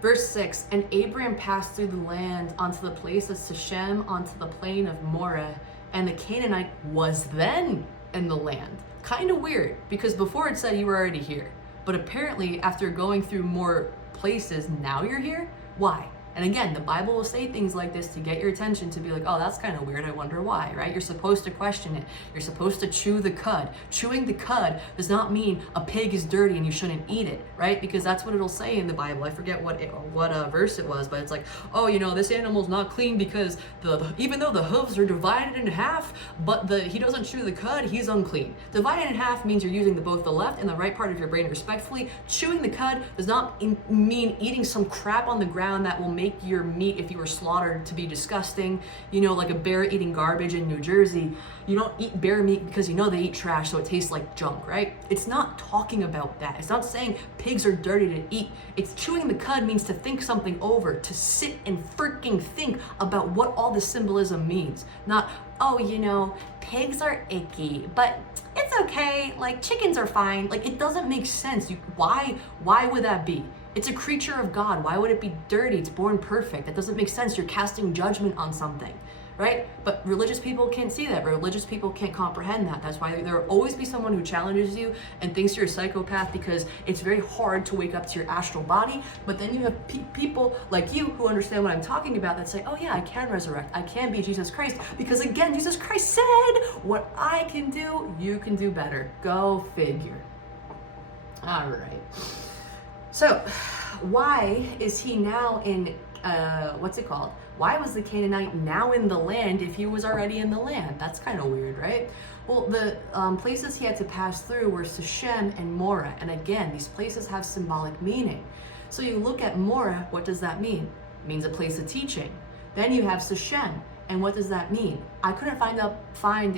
Verse 6, and Abram passed through the land onto the place of Sichem, onto the plain of Moreh, and the Canaanite was then in the land. Kind of weird, because before it said you were already here. But apparently, after going through more places, now you're here? Why? And again, the Bible will say things like this to get your attention, to be like, oh, that's kind of weird, I wonder why, right? You're supposed to question it. You're supposed to chew the cud. Chewing the cud does not mean a pig is dirty and you shouldn't eat it, right? Because that's what it'll say in the Bible. I forget what verse it was, but it's like, oh, this animal's not clean because even though the hooves are divided in half, but he doesn't chew the cud, he's unclean. Divided in half means you're using both the left and the right part of your brain respectfully. Chewing the cud does not mean eating some crap on the ground that will make your meat, if you were slaughtered, to be disgusting. Like a bear eating garbage in New Jersey. You don't eat bear meat because they eat trash, so it tastes like junk, right? It's not talking about that. It's not saying pigs are dirty to eat. It's chewing the cud means to think something over, to sit and freaking think about what all the symbolism means. Not, oh, pigs are icky, but it's okay. Like, chickens are fine. Like, it doesn't make sense. Why would that be? It's a creature of God. Why would it be dirty? It's born perfect. That doesn't make sense. You're casting judgment on something, right? But religious people can't see that. Religious people can't comprehend that. That's why there will always be someone who challenges you and thinks you're a psychopath, because it's very hard to wake up to your astral body. But then you have people like you who understand what I'm talking about that say, oh yeah, I can resurrect. I can be Jesus Christ, because again, Jesus Christ said, what I can do, you can do better. Go figure. All right. So, why is he now in, why was the Canaanite now in the land if he was already in the land? That's kind of weird, right? Well, the places he had to pass through were Sichem and Moreh. And again, these places have symbolic meaning. So you look at Moreh, what does that mean? It means a place of teaching. Then you have Sichem. And what does that mean? I couldn't find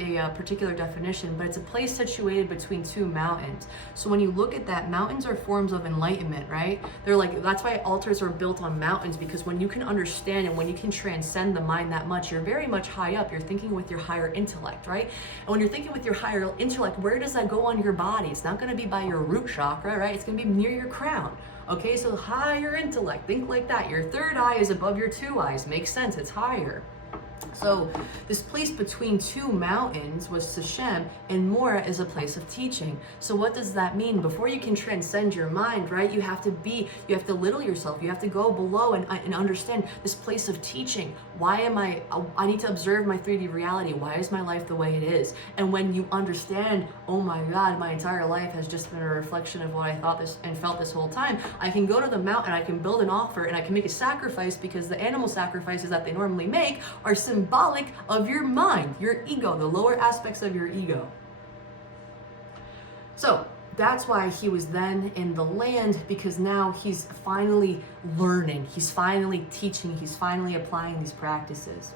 a particular definition, but it's a place situated between two mountains. So when you look at that, mountains are forms of enlightenment, right? That's why altars are built on mountains, because when you can understand and when you can transcend the mind that much, you're very much high up. You're thinking with your higher intellect, right? And when you're thinking with your higher intellect, where does that go on your body? It's not gonna be by your root chakra, right? It's gonna be near your crown. Okay, so higher intellect, think like that. Your third eye is above your two eyes. Makes sense, it's higher. So this place between two mountains was Sichem, and Moreh is a place of teaching. So what does that mean? Before you can transcend your mind, right, you have to little yourself. You have to go below and understand this place of teaching. Why am I need to observe my 3D reality. Why is my life the way it is? And when you understand, oh my God, my entire life has just been a reflection of what I thought and felt this whole time, I can go to the mountain, I can build an altar, and I can make a sacrifice, because the animal sacrifices that they normally make are symbolic of your mind, your ego, the lower aspects of your ego. So that's why he was then in the land, because now he's finally learning, he's finally teaching, he's finally applying these practices.